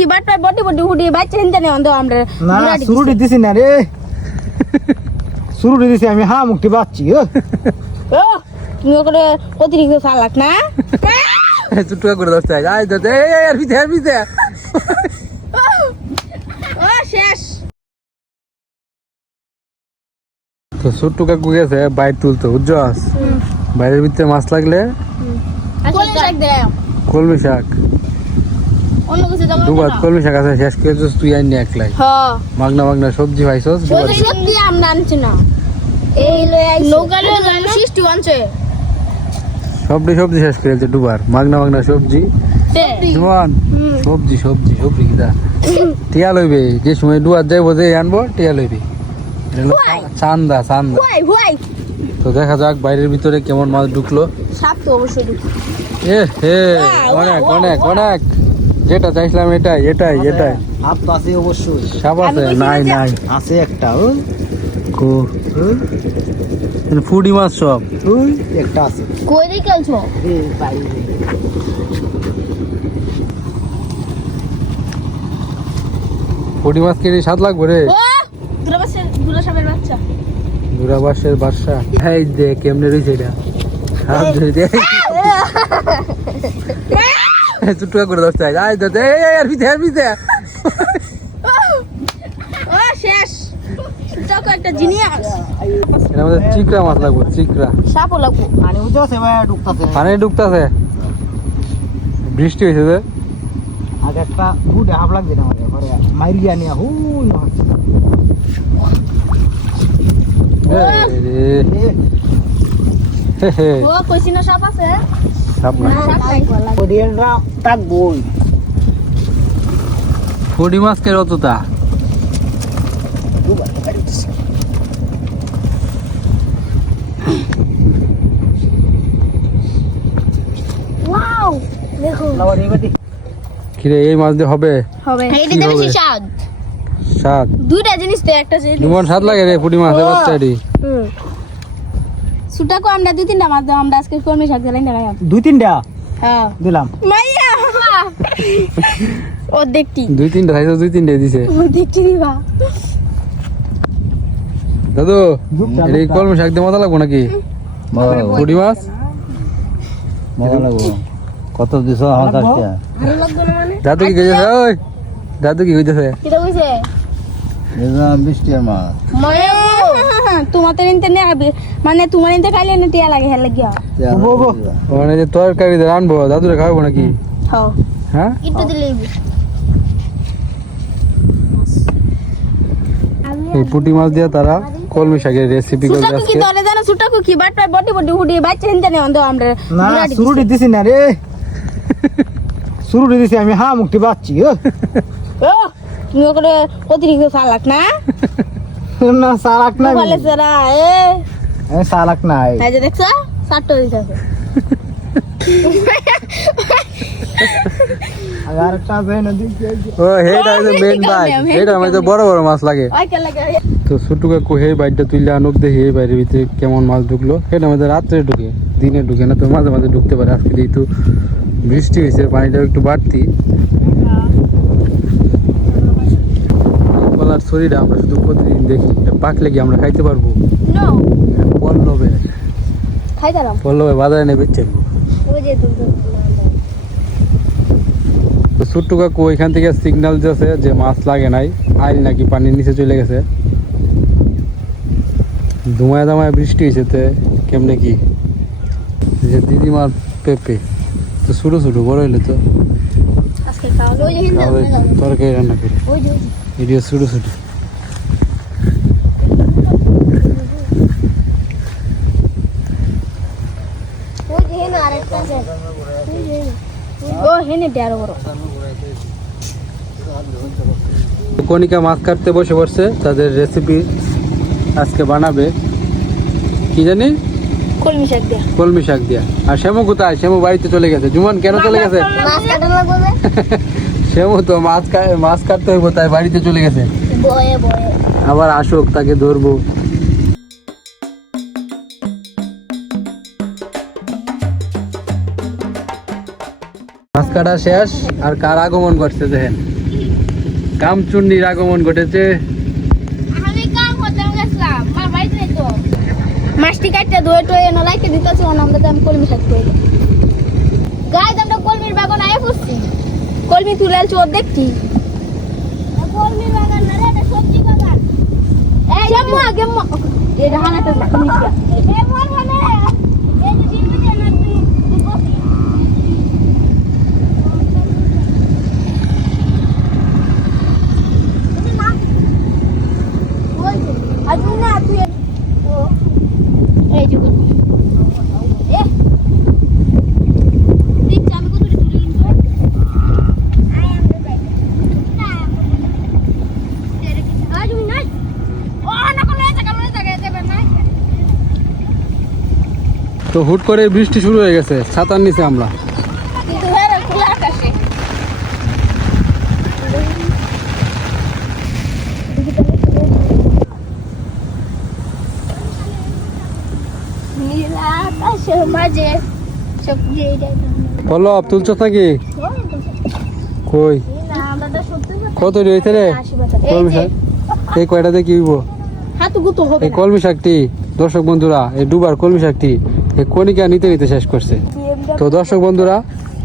কি বাটপার বটি বটি উঠি বাচ্চা হিন্দা নেই অন্ধ আমরা না শুরুটি দিছি। না রে। শুরুটি দিছি আমি হা মুক্তি পাচ্ছি ও। তুমি ওকে অতিরিক্ত চালাক না? চুটুকা করে দশটা আয় দে দে আর পিছে আর পিছে। ও শেষ। তো ছোট্টু কাকু গেছে বাইর তুলতে বুঝছস বাইরের ভিতরে মাছ লাগলে কোন শাক দে কলমি শাক। অন্য কিছু দাও দুবার কলমি শাক আছে শেষ করে তুই আইনি একলাই। হ্যাঁ মাগনা মাগনা সবজি পাইছস দুবার আমরা আনছি না। এই লই আইছি। নৌকারে সৃষ্টি আনছে। সবজি সবজি শেষ করে দিচ্ছে দুবার। মাগনা মাগনা সবজি। জোয়ান সবজি সবজি সবজি কিটা টিয়া লইবে যে সময় দুয়ার যাইবো যে আনব টিয়া লইবে? চান্দা চান্দা। তো দেখা যাক বাইরের ভিতরে কেমন মাছ ঢুকলো। সাপ তো অবশ্যই ঢুকছে। এ হে অনেক অনেক অনেক। যেটা চাইছিলাম এটাই এটাই এটাই। হাত তো আছে অবশ্যই। সাপ আছে নাই নাই। আছে একটা ও কো ফুডি মাছ সব। ওই একটা আছে। কই এ বাইরে। ফুডি মাছ কেটে স্বাদ লাগবে রে। বাচ্চা। দূরাবাসের বাসা এই দে কেমনে রয়েছে এটা? হাত ধরে চুটুকা করে দশটা আয় দে দে আর পিছে আর পিছে ও শেষ একটা জিনিয়াস চিকরা মাছ লাগবে চিকরা সাপও লাগবো পানি ভাই পানি বৃষ্টি হয়েছে যে আগে একটা বুটে হাফ লাগবে না আমাদের ঘরে মাইরিয়া নিয়া এই হে হে। ও কইছি না সাপ আছে সাপ না ফুডি মাছ কে কিরে এই মাছ দিয়ে হবে? হবে। এইটা কি তো বেশি হবে? স্বাদ। স্বাদ। দুইটা জিনিস তো একটা জিনিস। স্বাদ লাগে রে। বাচ্চাটি হুম। সুটাকো আমরা দুই তিনটা মাছ দাও আমরা আজকে কর্মী শাক দিলাম না দুই তিনটা? হ্যাঁ। দিলাম। মাইয়া! ও দেখতি। দুই তিনটা খাইছো দুই তিনটে দিছে। ও দেখতি দিবা দাদু এটা কি কলমি শাক দিয়ে মজা লাগবো নাকি? ফুডি মাছ? মজা লাগবো। কত দিছ আমার কাছে ভালো লাগবে মানে? দাদু কি কইতেছে? ওই দাদু কি কইতেছে? কিটা কইছে? বৃষ্টি মাছ। মায়া তোমার তো নিতে নে মানে তোমার নিতে খাইলে না টিয়া লাগে হেল লাগিয়া। ওবো, ওবো। ওখানে যে তরকারি দিয়ে রানবো দাদুরে খাওয়াবো নাকি? হ্যাঁ? হ্যাঁ একটু দিলেই এই পুঁটি মাছ দিয়ে তারা কলমি শাকের রেসিপি করে সুটাকু কি আজকে। ধরে জানো? সুটাকু কি? বাটপার বটি বটি উঠি বাচ্চা হিন্দা নেই অন্ধ আমরা না না বুড়াটি দিছি। না রে। শুরুটি দিছি আমি হা মুক্তি ও। ও তুমি ওকে অতিরিক্ত চালাক না? না সালাক না বলে সেরা এ। আমি সালাক নাই। এই যে দেখছ সাতটা আর আছে নদী ও হেটা হইছে মেন হেই বড় বড় মাছ লাগে। ওই কে লাগে তো হে বাইকটা তুললে আনুক এই বাইরের ভিতরে কেমন মাছ ঢুকলো। সেটা মধ্যে রাত্রে ঢুকে দিনে ঢুকে না তো মাঝে মাঝে ঢুকতে পারে। আজকে যেহেতু বৃষ্টি হয়েছে পানিটাও একটু বাড়তি। শরীরে আমরা শুধু প্রতিদিন দেখি এটা পাকলে কি আমরা খাইতে পারব? পল্লবে। পল্লবে বাজারে নেবে তো ছোট্টু কাকু ওইখান থেকে সিগন্যাল দিয়েছে যে মাছ লাগে নাই আইল নাকি পানির নিচে চলে গেছে। ধুমায় দামায় বৃষ্টি হয়েছে তো কেমনে কি? যে দিদিমার পেঁপে তো ছোটো ছোটো বড় হইলে তো। তরকারি রান্না করি। এডিও ছোটো ছোটো ওই যে হেনা আরেকটা আছে ও হেনে ডেরো বড় কণিকা মাছ কাটতে বসে পড়ছে তাদের রেসিপি আজকে বানাবে। কি জানি? কলমি শাক দিয়া। কলমি শাক দিয়া। আর শ্যামু কোথায়? শ্যামু বাড়িতে চলে গেছে। জুমান কেন চলে গেছে? মাছ কাটা লাগবে শ্যামু তো মাছ মাছ কাটতে হইব তাই বাড়িতে চলে গেছে। বয়ে বয়ে। আবার আসুক তাকে ধরবো। কাটা শেষ আর কার আগমন করছে দেখেন? কামচুন্নির আগমন ঘটেছে। আমি মাছটি কাটতে ধুয়ে টুয়ে এনে দিতেছি আমরা দাম কলমি শাক করে গায়ে আমরা কলমির বাগান আয় পড়ছি। কলমি তুলে আলছি ওর দেখছি। কলমি বাগান না রে এটা সবজি বাগান। এই এটা হানাতে এ মোর মানে তো হুট করে বৃষ্টি শুরু হয়ে গেছে ছাতার নিচে আমরা। পল্লব তুলছ নাকি? কই? কত রয়েছে রে? কলমি শাক? এই কয়টাতে কি হইব? এই কলমি শাকটি দর্শক বন্ধুরা এই ডুবার কলমি শাকটি কণিকা নিতে নিতে শেষ করছে। তো দর্শক বন্ধুরা,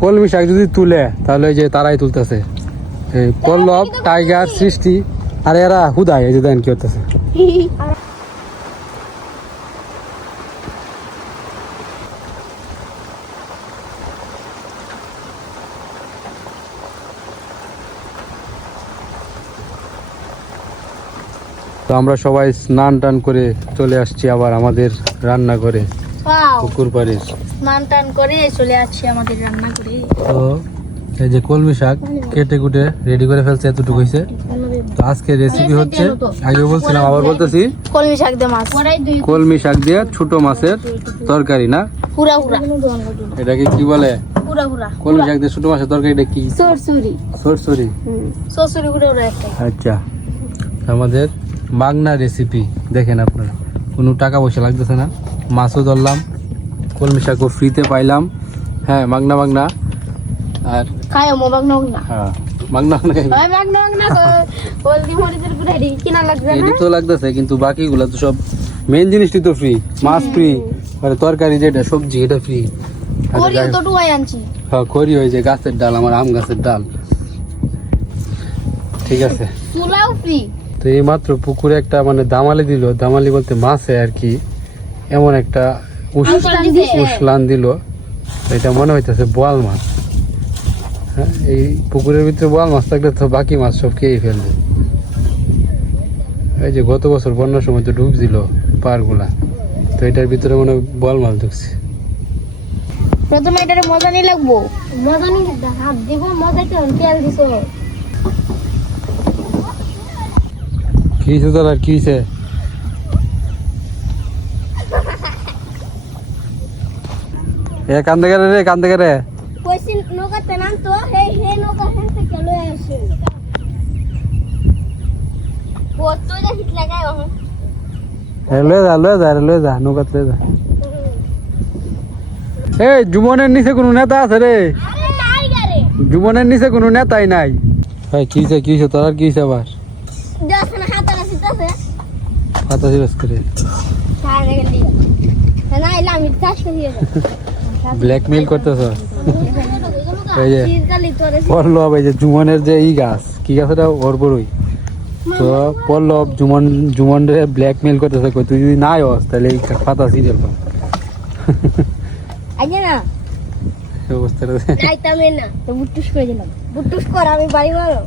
কলমি শাক যদি তুলে, তাহলে যে তারাই তুলতেছে। এই পল্লব, টাইগার, সৃষ্টি, আর এরা হুদায় এই যে দেন কি করতেছে। তো আমরা সবাই স্নান টান করে চলে আসছি আবার আমাদের রান্না করে ওয়াও পুকুর পাড়ে স্নান টান করে চলে আসছি আমাদের রান্না করে। তো এই যে কলমি শাক কেটে কুটে রেডি করে ফেলছে এতটুকু হয়েছে। তো আজকে রেসিপি হচ্ছে আগে বলছিলাম আবার বলতেছি কলমি শাক দিয়ে মাছ। কলমি শাক দিয়ে ছোট মাছের তরকারি না? পুরা পুরা এটাকে কি বলে? পুরা পুরা কলমি শাক দিয়ে ছোট মাছের তরকারি এটা কি? সরসুরি। সরসরি। সরসুরি পুরা পুরা আচ্ছা। আমাদের বাগনা রেসিপি দেখেন আপনারা। কোনো টাকা পয়সা লাগতেছে না। মাছও ধরলাম। কলমি শাকও ফ্রিতে পাইলাম। হ্যাঁ মাগনা মাগনা। আর খায় মো হ্যাঁ মাগনা মাগনা। ভাই বাগনা বাগনা হলদি মরিচের গুঁড়া এটি কিনা লাগবে না। এটি তো লাগতেছে কিন্তু বাকিগুলো তো সব মেন জিনিসটি তো ফ্রি মাছ ফ্রি মানে তরকারি যেটা সবজি এটা ফ্রি করিও তো টুয়াই আনছি। হ্যাঁ করি ওই যে গাছের ডাল আমার আম গাছের ডাল। ঠিক আছে। চুলাও ফ্রি তো এই মাত্র পুকুরে একটা মানে দামালি দিল। দামালি বলতে মাছে আর কি। এমন একটা উস- উসলান দিল। এটা মনে হইতেছে বোয়াল মাছ। হ্যাঁ এই পুকুরের ভিতরে বোয়াল মাছ থাকলে তো বাকি মাছ সব খেয়ে ফেলবে। এই যে গত বছর বন্যার সময় তো ডুব দিল পারগুলা তো এটার ভিতরে মনে হয় বোয়াল মাছ ঢুকছে। প্রথমে এটারে মজা নিয়ে লাগবো? মজা নিয়ে হাত দিব মজা তেল দিছো। কি হয়েছে তোর আর কি এ কান্দে গেলে রে কান্দে গেলে কইছি নৌকাতে নাম তো হে হে নৌকা হেন থেকে লয়ে আসে কত যা হিট লাগায় ওহ লয়ে যা লয়ে যা রে, লয়ে যা নৌকাত লয়ে যা। এই জুমনের নিচে কোনো নেতা আছে রে? আরে জুমনের নিচে কোনো নেতাই নাই। ভাই কি হয়েছে কি হয়েছে তোর আর কি হয়েছে আবার? দশখানা হাত আর সিটাছে কথা জিজ্ঞেস করে। সাড়ে না এলা চাষ করি ব্ল্যাকমেল করতেছ? এই যে পল্লব এই যে জুমনের যে ই গাছ কি গাছ এটা ওর বড়ই তো পল্লব জুমন জুমন রে ব্ল্যাকমেল করতেছে কই তুই যদি নাই হস তাহলে এই পাতা সিরিয়াল পাম আগে না। অবস্থাটা যাইতাম না। তো বুটুস করে দিলাম। বুটুস কর আমি বাড়ি মারো।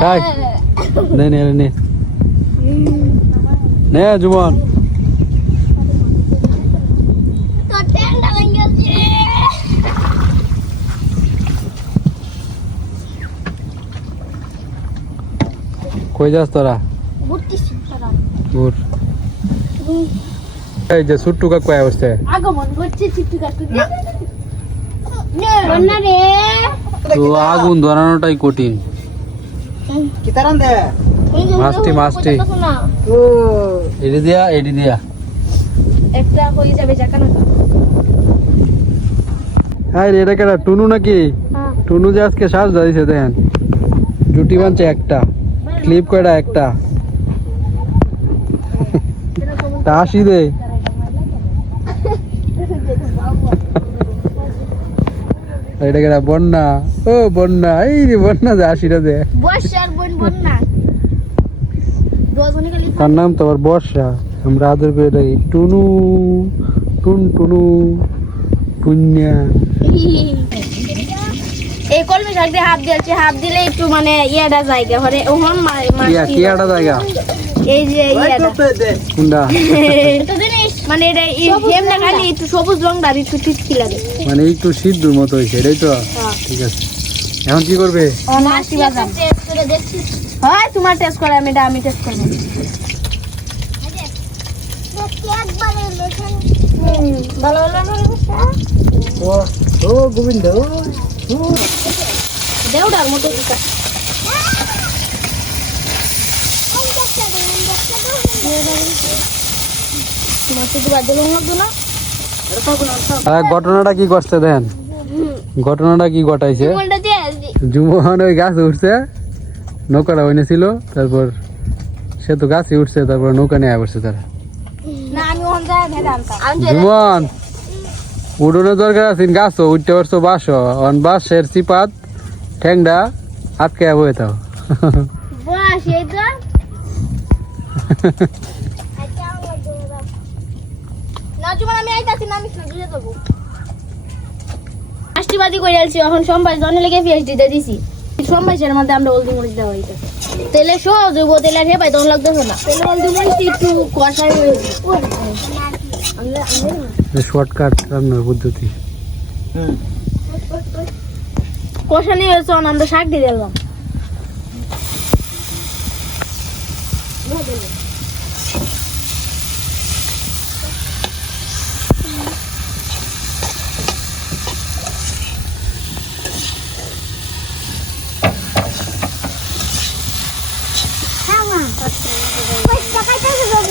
হাই। নে নে নে নে জুমন গেছে। কই যাস তোরা? উঠ এই যে সুট্টু কাকু আয় বসছে আগমন করছে কাকু রে। তো আগুন ধরানোটাই কঠিন। কি তারান দে মাছটি, মাছটি। ও এডি দিয়া এডি দিয়া একটা হয়ে যাবে জাকানো হ্যাঁ রে, এটা কেটা টুনু নাকি হ্যাঁ। টুনু যে আজকে শ্বাস দিয়েছে দেখেন জুটি বানছে একটা ক্লিপ কয়টা একটা তা আসি দে এটা কেটা বন্যা ও বন্যা এই রে বন্যা দে আশিটা দে বর্ষার তার নাম তো আবার বর্ষা। আমরা আদর করে ডাকি টুনু টুন টুনু টুন্যা। এই কলমে শাক দিয়ে হাত দিয়েছে। হাত দিলে একটু মানে ইয়েটা জায়গা ঘরে ওহন কিয়া কি- কিয়াটা জায়গা। এই যে ইয়েটা। কোনটা মানে এটা এমনি খালি একটু সবুজ রং আর একটু টিটকি লাগে। মানে একটু সিদ্ধুর মতো হয়েছে এটাই তো। ঠিক আছে। এখন কি করবে? মাছটি বাজার? টেস্ট করে দেখছি। হয় তোমার টেস্ট করে আমি এটা আমি টেস্ট করব হুম, ভালো ভালো ও ও গোবিন্দ ও। দেউডার মতো ঘটনাটা কি করছে দেন? ঘটনাটা কি ঘটাইছে? জুমন ওই গাছে উঠছে নৌকাটা ওইনে ছিল তারপর সে তো গাছে উঠছে তারপর নৌকা নিয়ে পড়ছে তারা। আমি আমি জুমন উডনের দরকার আছে গাছ উঠতে পারছ বাস। অন বাসের চিপাত ঠ্যাংডা আটকে সেই তো। না, জুমান, আমি আইতাছি, না, দূরে যাব। মাস্টিবাজি করে আলছি, এখন সোমবার জনে লেগে তে দিছি। সোমবারের মধ্যে আমরা হলদি মরিচ দেওয়া হইছে। তেলে সহজ হইব, তেলে আর হেপাই তখন লাগতেছে না। তেলে হলদি মরিচ একটু কষাই আমরা- শর্টকাট রান্নার পদ্ধতি। কষানি হয়েছে, আমরা শাক দিয়ে দিলাম। দর্শক বন্ধুরা একটু পানি দিতেছি।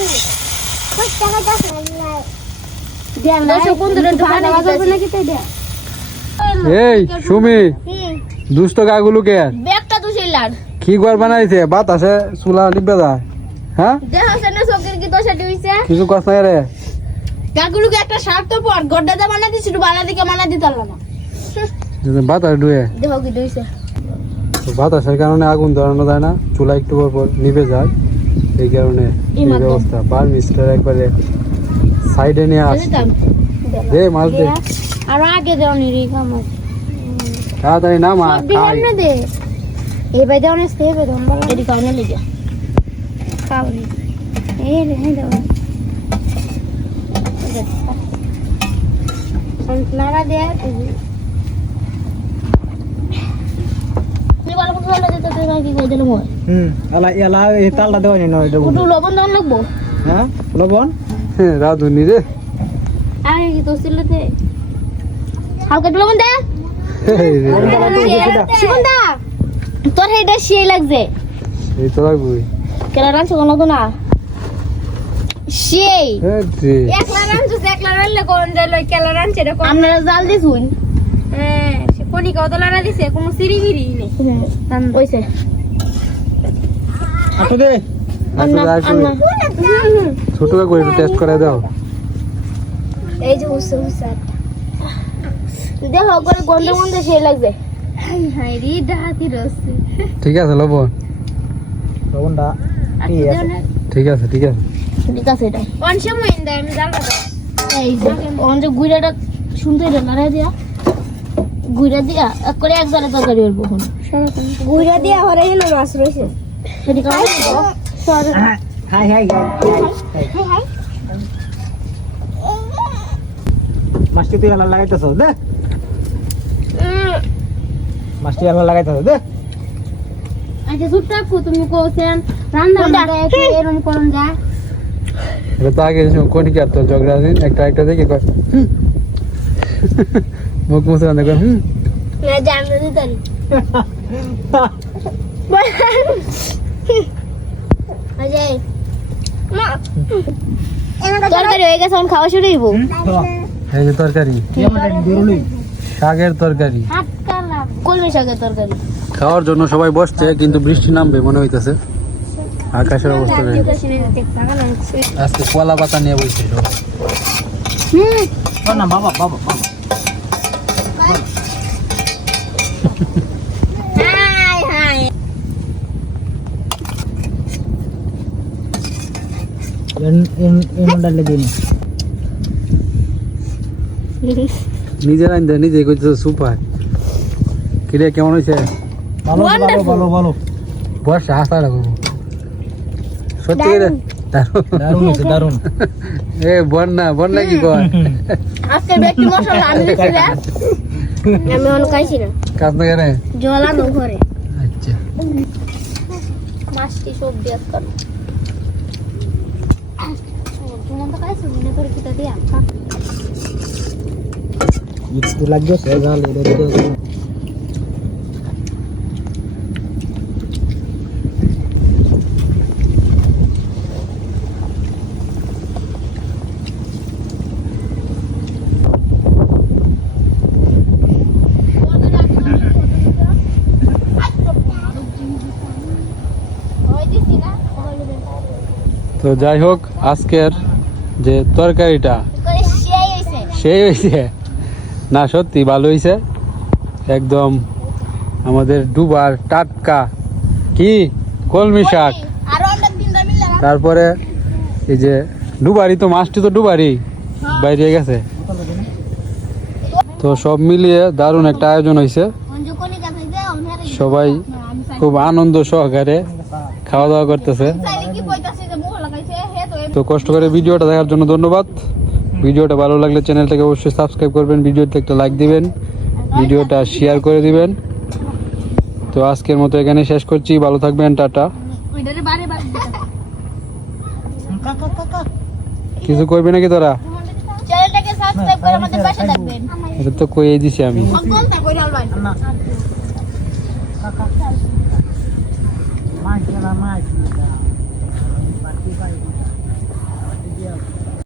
এই সুমি হুম, দুষ্ট গাগুলোকে ব্যাগটা তো ছিলার কি ঘর বানাইছে? বাতাসে চুলা নিবে যায় হ্যাঁ? কি কিছু কষ্ট নাই রে। একটা শার্ট তো পর গড্ডাটা বানা দিছি একটু দিকে বানা দিতে পারলাম না। ডুয়ে। কি বাতাসের কারণে আগুন ধরানো যায় না চুলা একটু পর পর নিভে যায়। এই কারণে এই। ব্যবস্থা। বার মিস্টার একবারে সাইডে নিয়ে আস। দে মাছ দে। আর আগে দেও নি রে কামার তাড়াতাড়ি না মা খাই। না দে। এবার দেও না স্তে এবার দেও বলা এদি কাউনে লিগে। কাউনি এই রে এই দেও নারা দে তুমি বলো কোন হলো দিতে তুই কি কই দিলাম ওই হুম এলা এলা এই তালটা দেওয়া নেই নয় দেবো লবণ দাও লাগবো? হ্যাঁ লবণ? রাধুনি রে। আমি কি তো? সিলতে হালকা লবণ দে। এই তোর লাগছে। এই তো কোনো না? সেই। একলা একলা কোন কেলা আপনারা জাল দিছুন। হ্যাঁ। কোনি কত লারা দিছে কোনো সিরি বিরি নেই ওইছে আটো দে। ছোট করে একটু টেস্ট করে দাও। এই যে হুসে হুসে দেহ করে গন্ধ গন্ধ ডাহাতি রসে। ঠিক আছে লবণ। লবণটা ঠিক আছে ঠিক আছে। ঠিক আছে এটা। কোন সময় ইন্দা আমি জানলা এই যে যে গুইরাটা শুনতে রে দিয়া। গুইরা দিয়া এক করে এক জালে তরকারি করব এখন। গুইরা দিয়া হরে হেন মাছ রইছে সেটি কাজ হাই হাই হাই মাছটি তুই এলা লাগাইতেছ দে। মাছটি এলা লাগাইতেছ দে। আচ্ছা সুটটা কো তুমি কোছেন রান্না মধ্যে একটু এরকম করুন যা। এটা তো আগে কোন কি আর তো ঝগড়া আছে? একটা একটা দেখে কয়। মুখ মুছে রান্না করে হুম না জানতে দিতারি অজয় মা তরকারি হয়ে গেছে এখন খাওয়া শুরু হইব। এই যে তরকারি। কি আমার জরুরি শাকের তরকারি। কলমি। শাকের তরকারি। খাওয়ার জন্য সবাই বসছে কিন্তু বৃষ্টি নামবে মনে হইতেছে। আকাশের অবস্থা আজকে কলা পাতা নিয়ে বসছে সবাই। বাবা বাবা হাই হাই এন এন এন ডালে দিন নিজের নিজে সুপার। কিরে কেমন হয়েছে ভালো ভালো ভালো ভালো বর্ষা আশা রাখব সত্যি দারুণ। দারুণ হয়েছে দারুণ। এ বন্যা বন্যা কি কর ব্যক্তি মশলা আমি অন খাইছি না কাজ না করে জলা নো ঘরে। আচ্ছা। মাছটি সবজি মনে করে কিটা দিয়া একটু লাগবে সে জাল এটা দিতে হবে। তো যাই হোক আজকের যে তরকারিটা সেই হয়েছে না সত্যি ভালো হয়েছে একদম আমাদের ডুবার টাটকা। কি? কলমি শাক। তারপরে এই যে ডুবারি তো মাছটি তো ডুবারি বাইরে গেছে। তো সব মিলিয়ে দারুণ একটা আয়োজন হয়েছে সবাই খুব আনন্দ সহকারে খাওয়া দাওয়া করতেছে চাইলে কি কইতাছে যে মুখ লাগাইছে হে তো কষ্ট করে ভিডিওটা দেখার জন্য ধন্যবাদ। ভিডিওটা ভালো লাগলে চ্যানেলটাকে অবশ্যই সাবস্ক্রাইব করবেন ভিডিওতে একটা লাইক দিবেন ভিডিওটা শেয়ার করে দিবেন। তো আজকের মতো এখানে শেষ করছি ভালো থাকবেন টাটা। কিছু করবে নাকি তোরা? চ্যানেলটাকে সাবস্ক্রাইব করে আমাদের পাশে থাকবেন। এটা তো কইয়ে দিছি আমি।